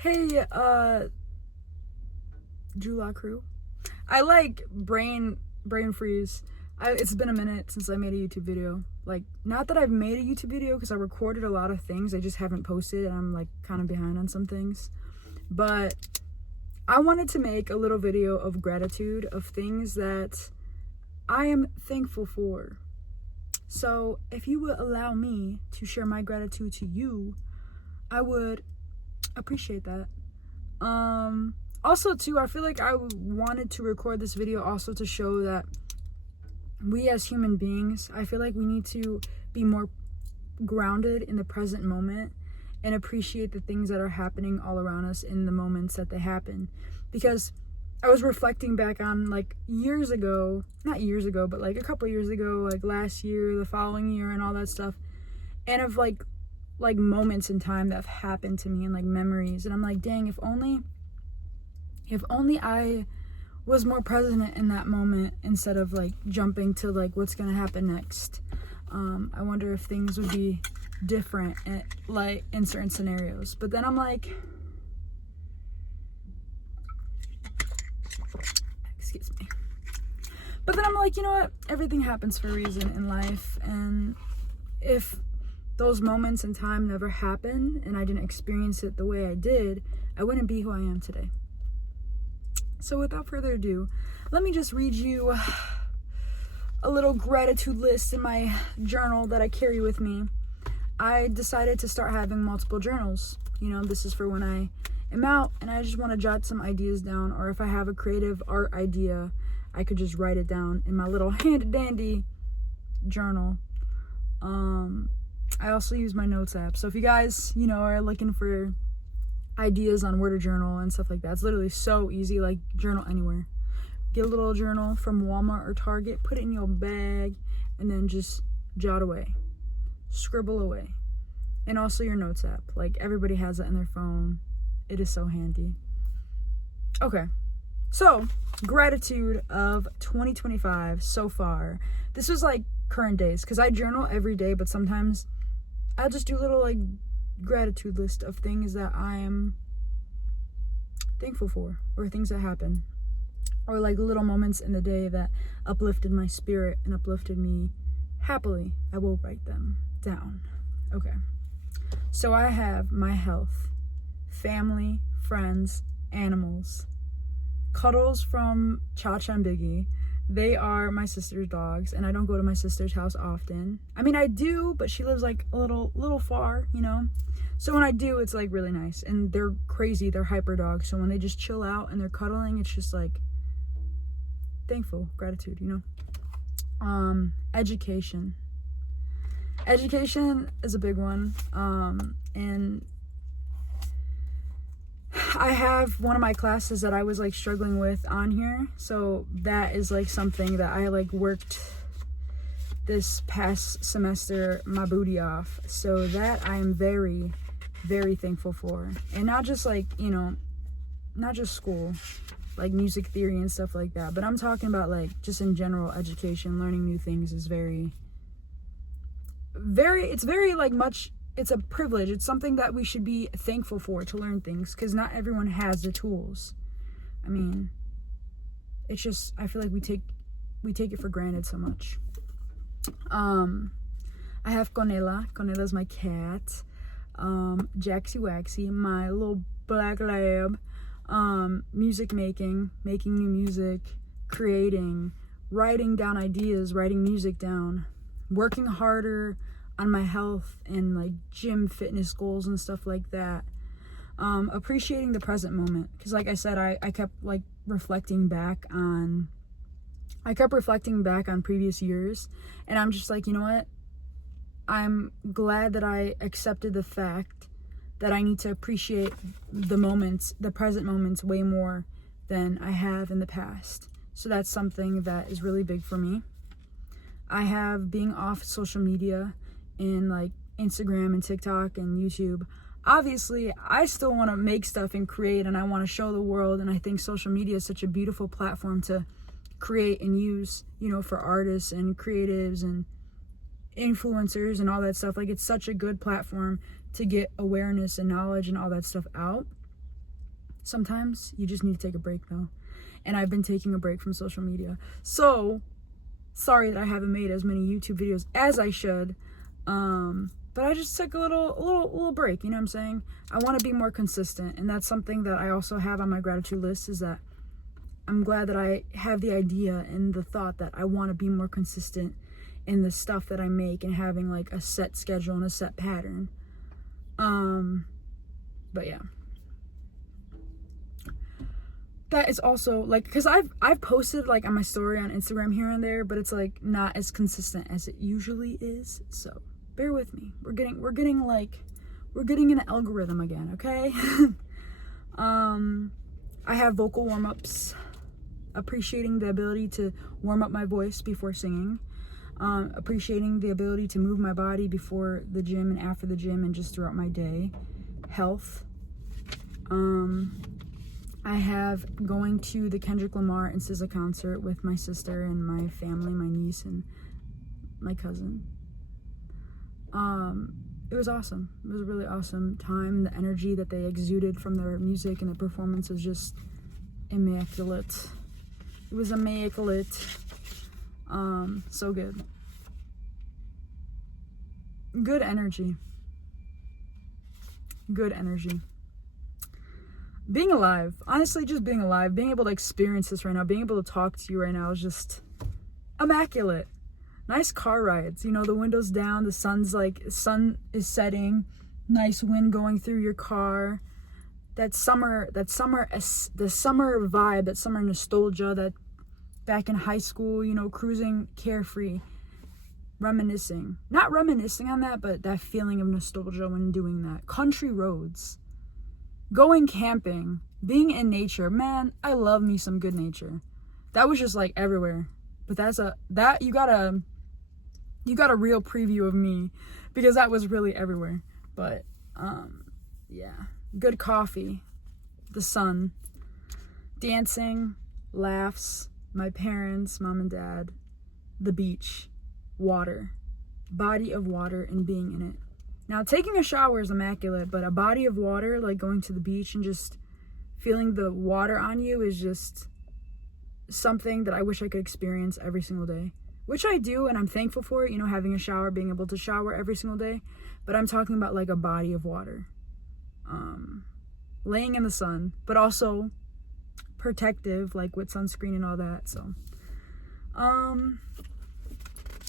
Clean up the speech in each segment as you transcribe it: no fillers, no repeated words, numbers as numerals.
Hey, Jula crew. I like brain freeze. It's been a minute since I made a YouTube video. Like, not that I've made a YouTube video because I recorded a lot of things. I just haven't posted and I'm like kind of behind on some things. But I wanted to make a little video of gratitude of things that I am thankful for. So if you would allow me to share my gratitude to you, I would appreciate that. Also too, I feel like I wanted to record this video also to show that we as human beings, I feel like we need to be more grounded in the present moment and appreciate the things that are happening all around us in the moments that they happen. Because I was reflecting back on like years ago, not years ago, but like a couple years ago, like last year, the following year and all that stuff, and of like moments in time that have happened to me and like memories, and I'm like, dang, if only I was more present in that moment instead of like jumping to like what's gonna happen next. I wonder if things would be different like in certain scenarios. But then I'm like, excuse me. But then I'm like, you know what? Everything happens for a reason in life, and if those moments in time never happened and I didn't experience it the way I did, I wouldn't be who I am today. So without further ado, let me just read you a little gratitude list in my journal that I carry with me. I decided to start having multiple journals. You know, this is for when I am out and I just want to jot some ideas down, or if I have a creative art idea, I could just write it down in my little handy dandy journal. I also use my notes app. So if you guys, you know, are looking for ideas on where to journal and stuff like that, it's literally so easy. Like, journal anywhere. Get a little journal from Walmart or Target, put it in your bag, and then just jot away, scribble away. And also your notes app. Like, everybody has that in their phone. It is so handy. Okay, so gratitude of 2025 so far. This was like current days, because I journal every day, but sometimes I'll just do a little like gratitude list of things that I am thankful for, or things that happen, or like little moments in the day that uplifted my spirit and uplifted me happily. I will write them down. Okay, so I have my health, family, friends, animals, cuddles from Cha-Cha and Biggie. They are my sister's dogs, and I don't go to my sister's house often. I mean, I do, but she lives like a little far, you know? So when I do, it's like really nice. And they're crazy, they're hyper dogs. So when they just chill out and they're cuddling, it's just like thankful, gratitude, you know? Education. Education is a big one. And I have one of my classes that I was like struggling with on here, so that is like something that I like worked this past semester my booty off, so that I am very, very thankful for. And not just like, you know, not just school, like music theory and stuff like that, but I'm talking about like just in general education. Learning new things is it's very like much, it's a privilege. It's something that we should be thankful for, to learn things, because not everyone has the tools. I mean, it's just, I feel like we take it for granted so much. I have Conella. Conella's my cat. Jaxie Waxie, my little black lab. Music making new music, creating, writing down ideas, writing music down, working harder on my health and like gym fitness goals and stuff like that. Appreciating the present moment, because like I said, I kept like reflecting back on previous years, and I'm just like, you know what, I'm glad that I accepted the fact that I need to appreciate the present moments way more than I have in the past. So that's something that is really big for me. I have being off social media and like Instagram and TikTok and YouTube. Obviously, I still want to make stuff and create, and I want to show the world, and I think social media is such a beautiful platform to create and use, you know, for artists and creatives and influencers and all that stuff. Like, it's such a good platform to get awareness and knowledge and all that stuff out. Sometimes you just need to take a break though. And I've been taking a break from social media. So, sorry that I haven't made as many YouTube videos as I should. But I just took a little break, you know what I'm saying? I want to be more consistent, and that's something that I also have on my gratitude list, is that I'm glad that I have the idea and the thought that I want to be more consistent in the stuff that I make and having like a set schedule and a set pattern. But yeah. That is also like, because I've posted like on my story on Instagram here and there, but it's like not as consistent as it usually is. So bear with me. We're getting an algorithm again, okay? I have vocal warm-ups, appreciating the ability to warm up my voice before singing, appreciating the ability to move my body before the gym and after the gym and just throughout my day, health. I have going to the Kendrick Lamar and SZA concert with my sister and my family, my niece and my cousin. It was awesome. It was a really awesome time. The energy that they exuded from their music and the performance was just immaculate. It was immaculate. So good. Good energy. Good energy. Being alive, honestly, just being alive, being able to experience this right now, being able to talk to you right now is just immaculate. Nice car rides, you know, the windows down, the sun is setting, nice wind going through your car. The summer vibe, that summer nostalgia, that back in high school, you know, cruising carefree, reminiscing. Not reminiscing on that, but that feeling of nostalgia when doing that. Country roads. Going camping, being in nature. Man, I love me some good nature. That was just like everywhere. But you got a real preview of me, because that was really everywhere. But yeah, good coffee, the sun, dancing, laughs, my parents, mom and dad, the beach, water, body of water, and being in it. Now, taking a shower is immaculate, but a body of water, like going to the beach and just feeling the water on you, is just something that I wish I could experience every single day. Which I do, and I'm thankful for it, you know, having a shower, being able to shower every single day. But I'm talking about like a body of water. Laying in the sun, but also protective, like with sunscreen and all that. So,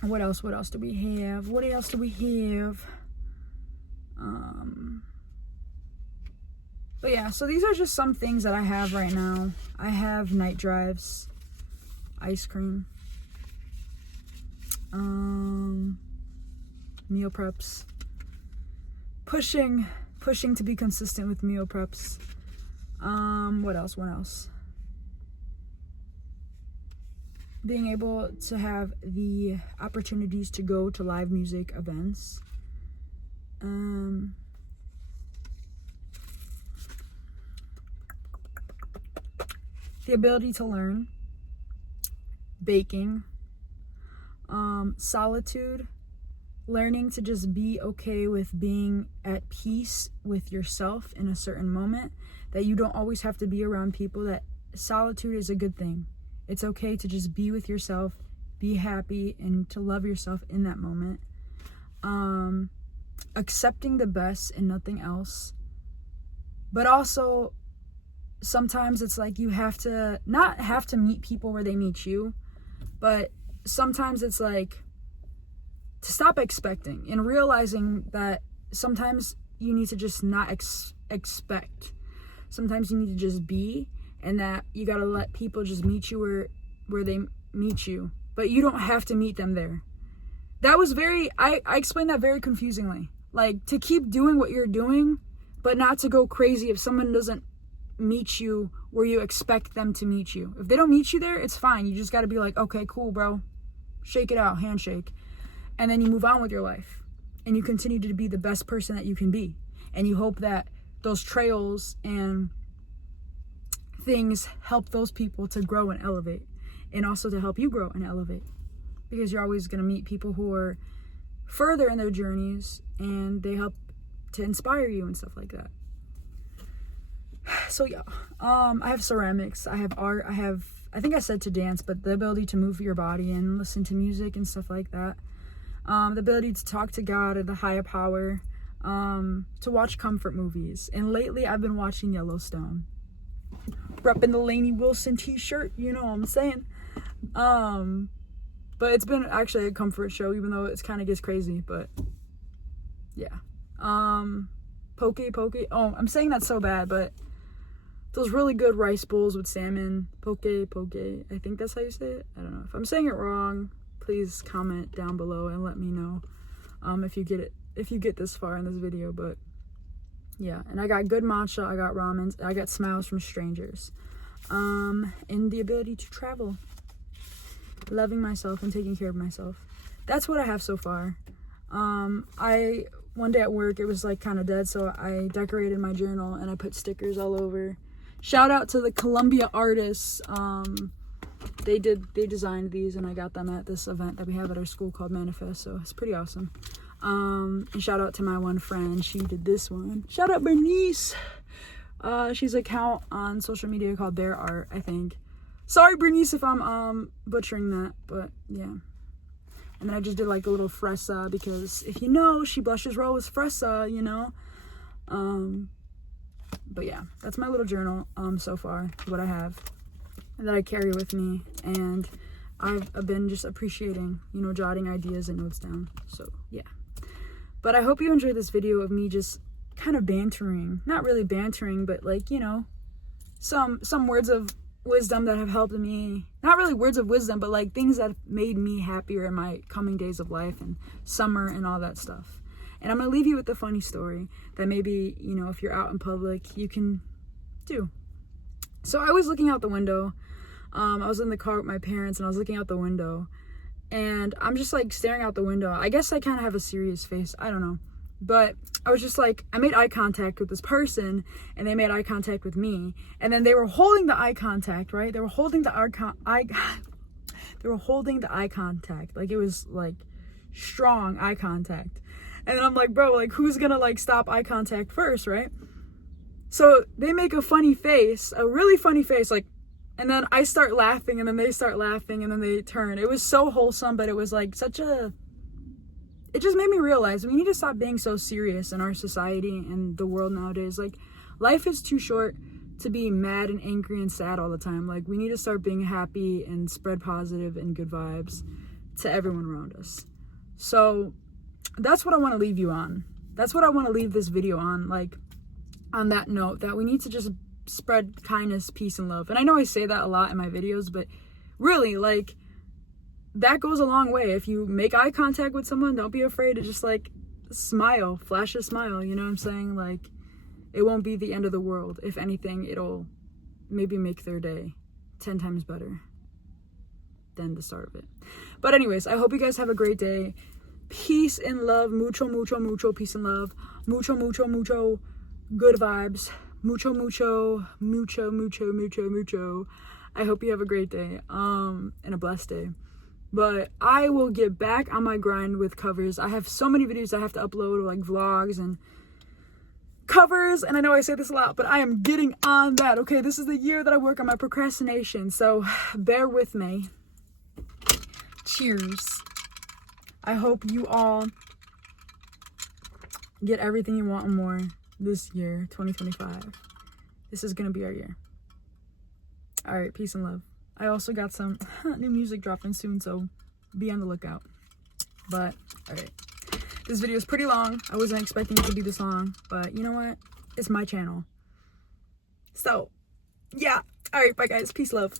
what else do we have? But yeah, so these are just some things that I have right now. I have night drives, ice cream, meal preps, pushing to be consistent with meal preps. What else? Being able to have the opportunities to go to live music events. The ability to learn, baking, solitude, learning to just be okay with being at peace with yourself in a certain moment, that you don't always have to be around people, that solitude is a good thing. It's okay to just be with yourself, be happy, and to love yourself in that moment. Accepting the best and nothing else. But also, sometimes it's like you not have to meet people where they meet you, but sometimes it's like to stop expecting and realizing that sometimes you need to just not expect. Sometimes you need to just be, and that you got to let people just meet you where they meet you, but you don't have to meet them there. That was I explained that very confusingly. Like, to keep doing what you're doing, but not to go crazy if someone doesn't meet you where you expect them to meet you. If they don't meet you there, it's fine. You just got to be like, okay, cool, bro. Shake it out, handshake. And then you move on with your life. And you continue to be the best person that you can be. And you hope that those trails and things help those people to grow and elevate. And also to help you grow and elevate. Because you're always going to meet people who are further in their journeys, and they help to inspire you and stuff like that. So yeah, I have ceramics, I have art, I think I said to dance, but the ability to move your body and listen to music and stuff like that. The ability to talk to God or the higher power, to watch comfort movies. And lately I've been watching Yellowstone. Repping the Lainey Wilson t-shirt, you know what I'm saying? But it's been actually a comfort show, even though it kind of gets crazy, but yeah. Poke. Oh, I'm saying that so bad, but those really good rice bowls with salmon. Poke. I think that's how you say it. I don't know. If I'm saying it wrong, please comment down below and let me know if you get this far in this video. But yeah, and I got good matcha, I got ramen, I got smiles from strangers, and the ability to travel, loving myself and taking care of myself. That's what I have so far. One day at work, it was like kind of dead, so I decorated my journal and I put stickers all over. Shout out to the Columbia artists. They designed these, and I got them at this event that we have at our school called Manifest, so it's pretty awesome. And shout out to my one friend, she did this one. Shout out Bernice. She's an account on social media called Bear Art, I think. Sorry Bernice if I'm butchering that, but yeah. And then I just did like a little fresa, because if you know, she blushes raw with fresa, you know. But yeah, that's my little journal so far, what I have that I carry with me, and I've been just appreciating, you know, jotting ideas and notes down. So yeah, but I hope you enjoyed this video of me just kind of bantering, not really bantering, but like, you know, some words of wisdom that have helped me, not really words of wisdom, but like things that have made me happier in my coming days of life and summer and all that stuff. And I'm gonna leave you with a funny story that maybe, you know, if you're out in public, you can do. So I was looking out the window. I was in the car with my parents, and I was looking out the window, and I'm just like staring out the window. I guess I kind of have a serious face, I don't know, but I was just like, I made eye contact with this person, and they made eye contact with me, and then they were holding the eye contact, right? They were holding the eye contact, like it was like strong eye contact. And then I'm like, bro, like who's gonna like stop eye contact first, right? So they make a funny face, a really funny face, like, and then I start laughing, and then they start laughing, and then they turn. It was so wholesome, but it was like it just made me realize we need to stop being so serious in our society and the world nowadays. Like, life is too short to be mad and angry and sad all the time. Like, we need to start being happy and spread positive and good vibes to everyone around us. So that's what I want to leave you on. That's what I want to leave this video on, like, on that note, that we need to just spread kindness, peace, and love. And I know I say that a lot in my videos, but really, like, that goes a long way. If you make eye contact with someone, don't be afraid to just like smile, flash a smile, you know what I'm saying? Like, it won't be the end of the world. If anything, it'll maybe make their day 10 times better than the start of it. But anyways, I hope you guys have a great day. Peace and love, mucho peace and love, mucho good vibes, mucho. I hope you have a great day and a blessed day. But I will get back on my grind with covers. I have so many videos I have to upload, like vlogs and covers, and I know I say this a lot, but I am getting on that. Okay, this is the year that I work on my procrastination, so bear with me. Cheers. I hope you all get everything you want and more this year, 2025. This is gonna be our year. All right, peace and love. I also got some new music dropping soon, so be on the lookout. But all right, this video is pretty long. I wasn't expecting it to be this long, but you know what? It's my channel. So yeah, all right, bye guys, peace, love.